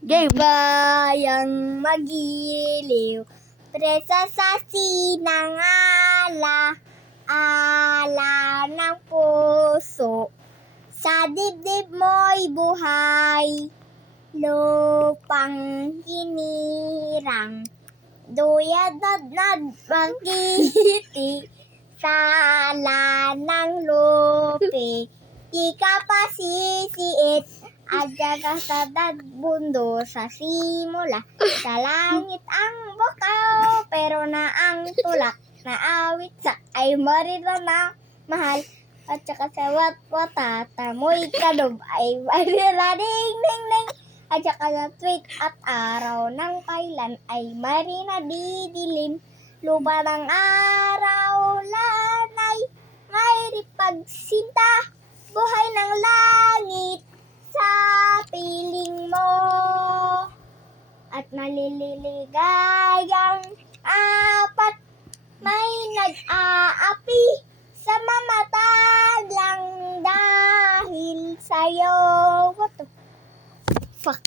Game. Bayang magiliw, presa sa sinangala, ala ng puso, sa dibdib mo'y buhay, lupang hinirang, duyad-nad magkiti, sala ng lupi, di ka pasisiit, adya ka sa dadbundo sa simula, sa langit ang bukaw, pero na ang tulak na awit sa ay marino na mahal, at saka sa watwata, tamoy kadob ay marino ding ding ding, at saka sa tweet at araw ng kailan ay marina didilim, lupa ng araw lanay, may pagsinta, buhay ng langit, sa piling mo, at nalililigayang apat, may nag-aapi, sa mamatag lang dahil sa'yo. What the fuck?